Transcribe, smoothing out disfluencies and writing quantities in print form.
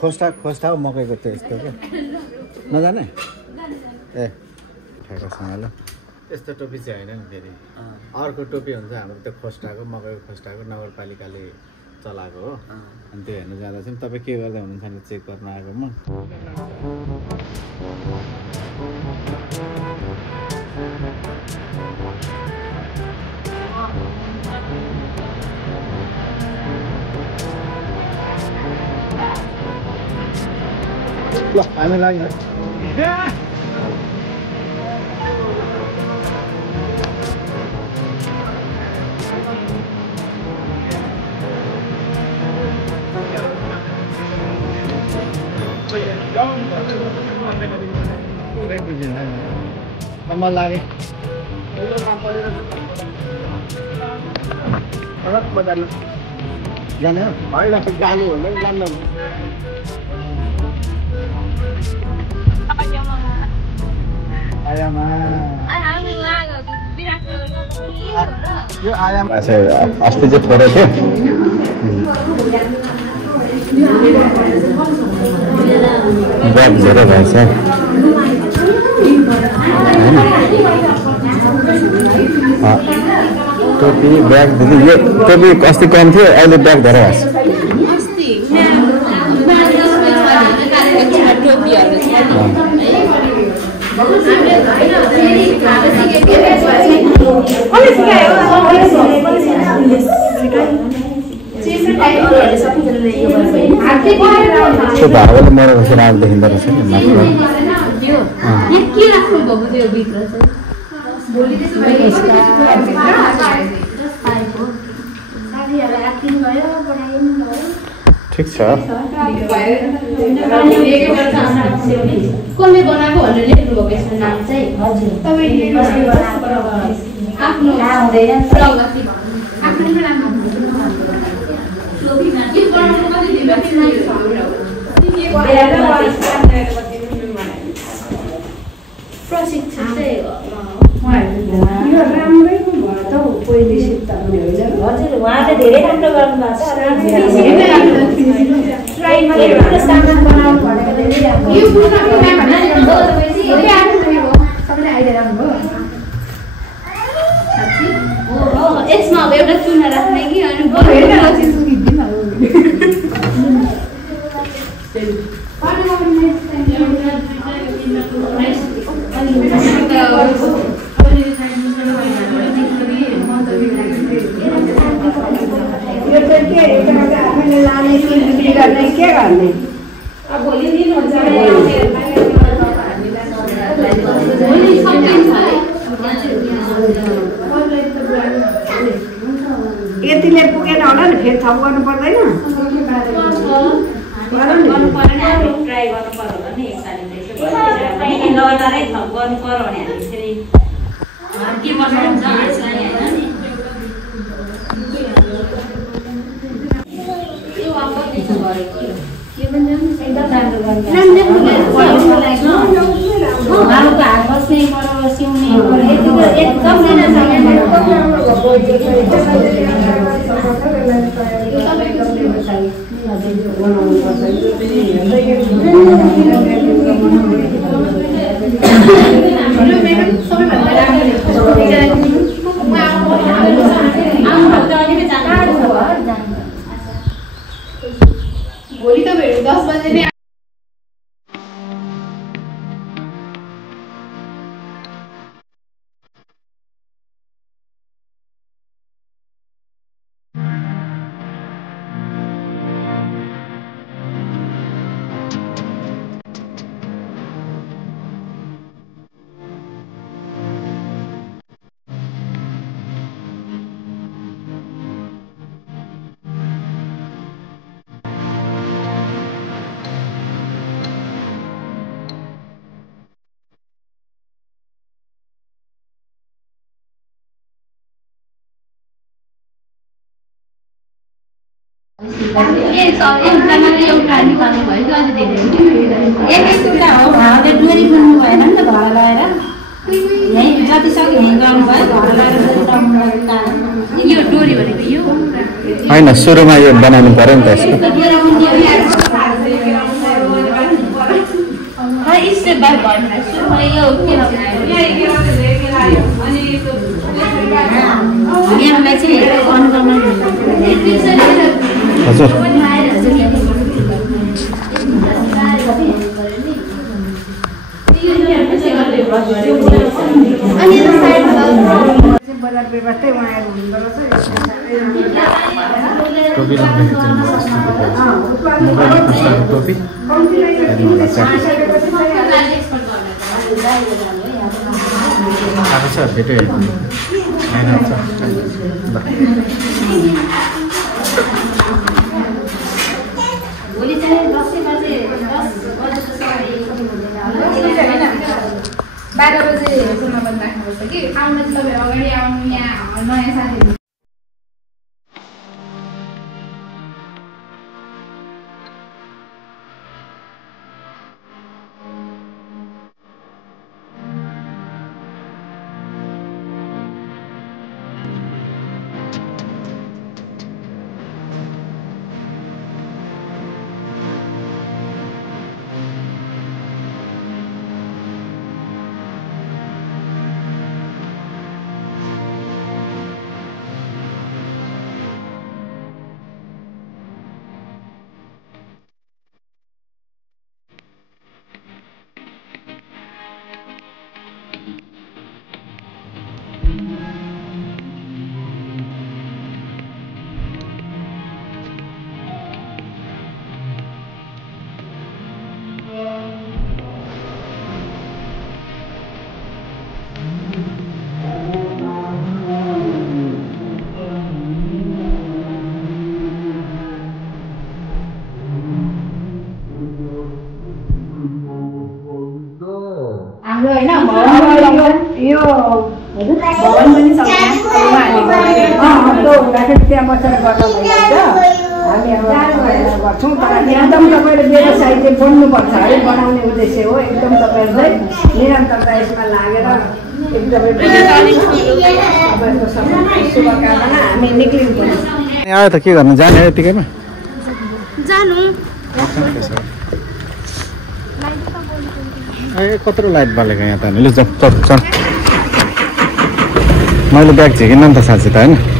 खोस्टा मकैको त्यो यस्तो क्या नजाने ए ठ्याक्कसँग ल यस्तो टोपी चाहिँ होइन नि फेरि अर्को टोपी हुन्छ हाम्रो त्यो खोस्टाको मकैको खोस्टाको नगरपालिकाले चलाएको हो अनि त्यो हेर्नु जाँदा चाहिँ तपाईँ के गर्दै हुनुहुन्छ नि चेक गर्न आएको म ल हामी लाग्यो कम्मल लागे बजारमा जाने हो होइन जानु भन्दा जान्नु आयामा यो आयामा अस्ति चाहिँ छोडेको थियो ब्याग धेरै भएछ टोपी ब्याग दिदी यो टोपी अस्ति कम थियो अहिले ब्याग धेरै भएछ त्यो भागले मरेको जस्तो राग देखिँदो रहेछ नि ठिक छ कसले बनाएको भनेर लेख्नु भएको यसको नाम चाहिँ हजुर तपाईले आफ्नो नाम हुँदैन प्रगति आफ्नो नाम यो बनाउनु कति दिन प्रशिक्षण चाहिँ यो राम्रै भयो त पहिले सित्ता पनि होइन हजुर उहाँले धेरै राम्रो गर्नु भएको छ ट्राई मात्र सामान बनाउनु भनेको यो पुरा काम भन्नाले सबैले आइदिएर राम्रो हो यसमा अब एउटा चुना राख्ने कि अनि के गर्ने अब भोलि दिन हुन्छ यतिले पुगेन होला नि फेरि थप गर्नु पर्दैन ट्राई गर्नु पर्यो होला नि एकपालि लगातारै थप गर्नु पर्यो भने हामी फेरि के बनाउँछ उहाँको हात बस्ने पर्यो सिउने एकदम भोलि तपाईहरु 10 बजे नै होइन सुरुमा यो बनाउनु पर्यो नि त यसको हजुर बजार व्यवस्थै उहाँहरू हुँदो रहेछ टोपी राख्दाखेरि चाहिँ मोबाइल खुट्टाको टोपी आएको छ भेटै आइरहेको छ भोलि चाहिँ 10 बजे 10 12 बजे सुनाबन राख्नुपर्छ कि आउनु तपाईँ अगाडि आउनु यहाँ नयाँ साथीहरू यो भवन पनि हुँदाखेरि त्यहाँ बसेर गर्दा भइहाल्छ हामी अब गर्छौँ तर एकदम तपाईँले व्यवसाय चाहिँ बन्नुपर्छ है बनाउने उद्देश्य हो एकदम तपाईँहरू चाहिँ निरन्तरता यसमा लागेर एकदमै तपाईँहरूको शुभकामना हामी निक्लिनु पर्छ आयो त के गर्नु जाने यतिकैमा जानु ए कत्रो लाइट बालेको यहाँ त लु चल मैले ब्याग झिकिन नि त साँच्ची त होइन